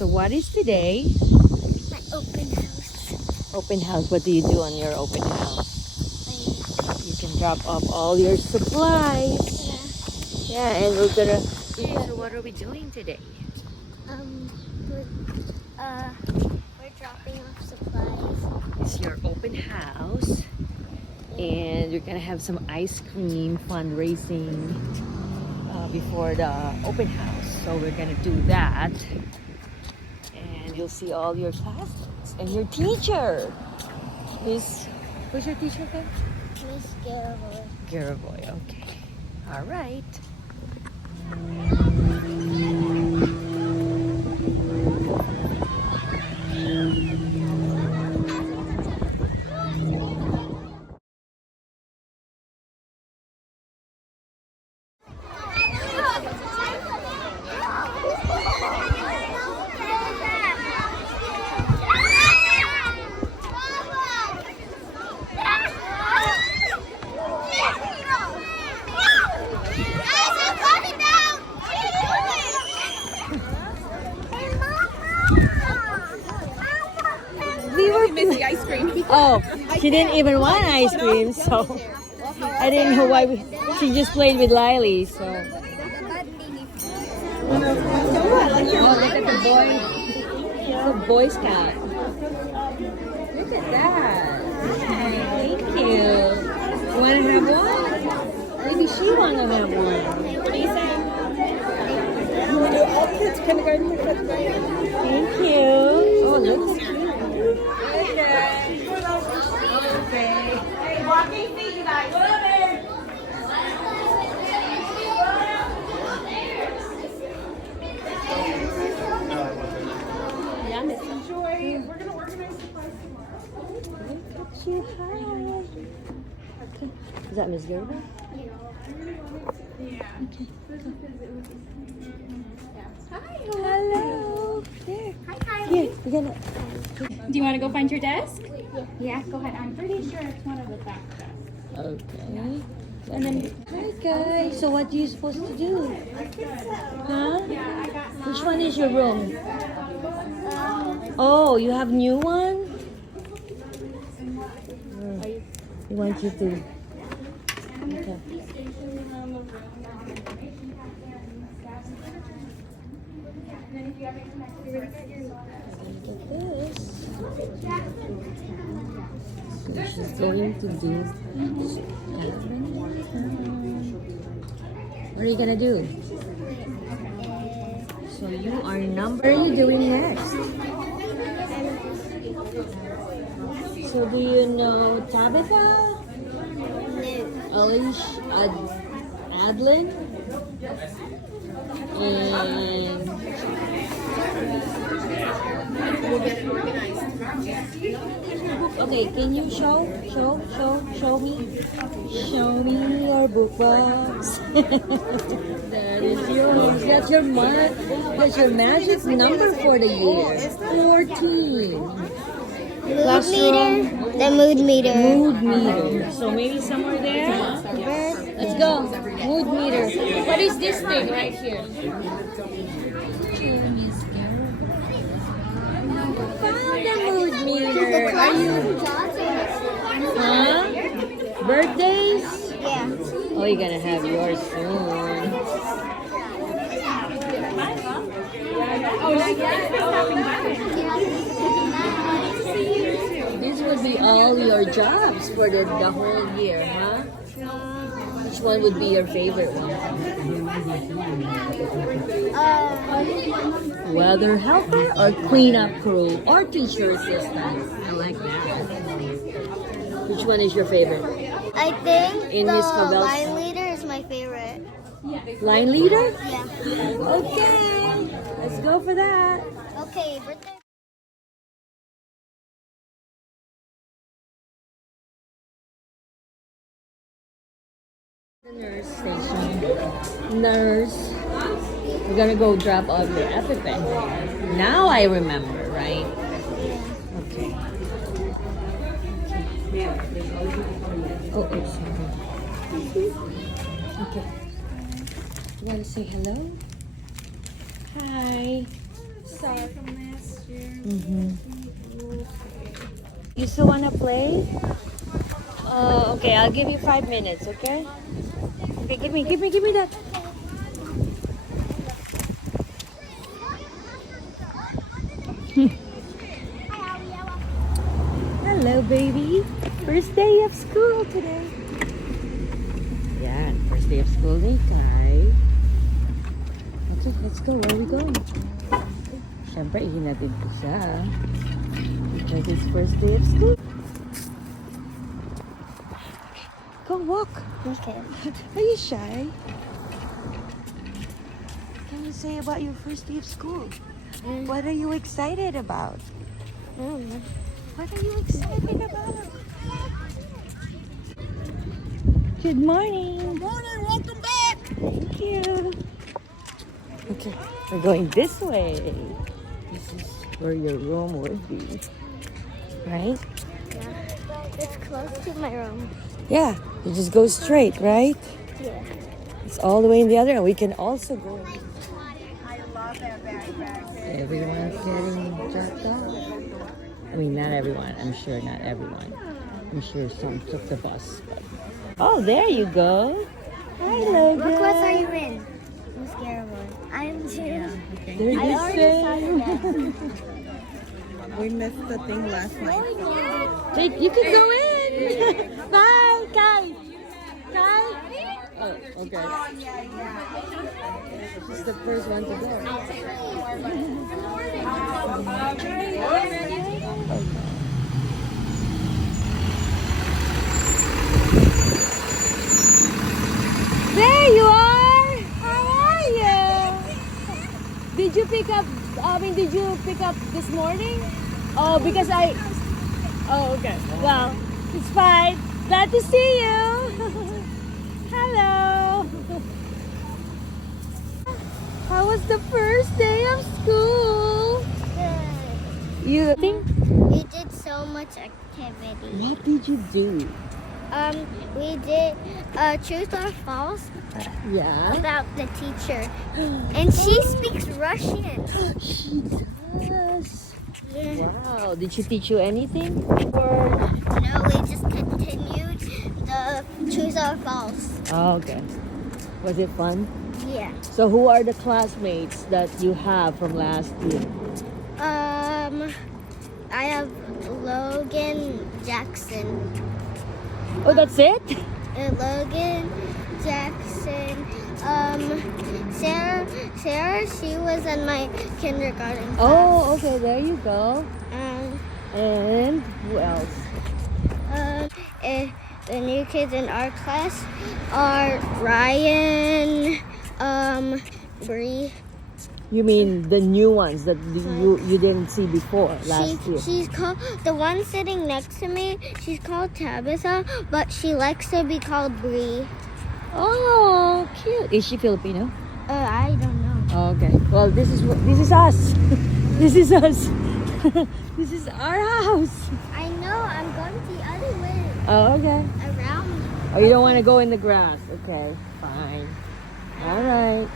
So what is today? My open house. Open house. What do you do on your open house? You can drop off all your supplies. Yeah, and we're gonna. So what are we doing today? We're, we're dropping off supplies. It's your open house, and you're gonna have some ice cream fundraising before the open house. So we're gonna do that, and you'll see all your classmates and your teacher. Who's your teacher again? Miss Garrow. Garavoy. Okay. All right. Miss the ice cream. Oh, she didn't even want ice cream, so I didn't know why she just played with Kyley, so. Oh, look at the boy. It's a Boy Scout. Look at that. Thank you. You want to have one? Maybe she want to have one. What do you say? You want to do all kids, kindergarten to fifth grade? Thank you. Oh, look at you. Okay. Hey, walking feet, you guys. Yeah, Miss Joy. We're going to organize supplies tomorrow. Is that Miss Gerber? Yeah. Hi. Hello. There. Hi, Kyley. Here, we're gonna. Do you want to go find your desk? Yeah, go ahead. I'm pretty sure it's one of the back desks. Okay. And then, Hi guys. So what are you supposed to do? Huh? Which one is your room? Oh, you have new one? You want you to. Okay. Look at this. So she's going to do. What are you gonna do? So you are number. What are you doing next? So do you know Tabitha? Alicia, Adlin, and okay, can you show me your book box? That is yours. That's your magic number for the year. 14. Classroom. The mood meter. Mood meter. So maybe somewhere there. Let's go. Mood meter. What is this thing right here? Found the mood meter. Are you? Huh? Birthdays? Yeah. Oh, you're gonna have yours soon. This would be all your jobs for the whole year, huh? Which one would be your favorite one? Weather helper or cleanup crew or teacher assistant? I like that. Which one is your favorite? I think In the Miss Cabell's- line leader is my favorite. Line leader? Yeah. Okay, let's go for that. Okay, birthday. The nurse station. Nurse. We're gonna go drop off your EpiPen. Now I remember, right? Okay. Oh, sorry. Okay. You want to say hello? Hi. from last year. You still wanna play? Okay, I'll give you 5 minutes, okay? Okay, give me that. Hello, baby. First day of school today. Yeah, first day of school ni Kai. Okay, let's go. Where are we going? Siyempre, ihinatid ko siya. Because it's first day of school. Go walk. Okay. Are you shy? Can you say about your first day of school? What are you excited about? What are you excited about? Good morning. Good morning, welcome back. Thank you. Okay, we're going this way. This is where your room would be, right? Yeah. It's close to my room. Yeah, you just go straight, right? Yeah. It's all the way in the other end. We can also go. I love that backpack. Everyone's getting dropped off. I mean, not everyone. I'm sure not everyone. I'm sure some took the bus. But... Oh, there you go. Hi, Logan. What class are you in? I'm scared of one. I'm too. They're I the already saw same. that. We missed the thing last night. Wait, you can go in. Bye, Kai. Kai. Oh, okay. She's the first one to go. There you are. How are you? Did you pick up? Did you pick up this morning? Oh, because I. Oh, okay. Well, it's fine. Glad to see you. Hello. How was the first day of school? You think? We did so much activity. What did you do? We did truth or false Yeah. about the teacher, and she speaks Russian. She does. Yeah. Wow. Did she teach you anything? Or no, we just continued the truth or false. Oh, okay. Was it fun? Yeah. So who are the classmates that you have from last year? I have Logan Jackson. Oh, that's it? Logan Jackson. Sarah, she was in my kindergarten class. Oh, okay. There you go. And who else? The new kids in our class are Ryan, Bree. You mean the new ones that you didn't see before last year? She's called, the one sitting next to me, she's called Tabitha, but she likes to be called Bree. Oh, cute. Is she Filipino? I don't know. Oh, okay. Well, this is us. This is us. This is our house. I know, I'm going the other way. Oh, okay. Around. Oh, you don't want to go in the grass? Okay, fine. All right.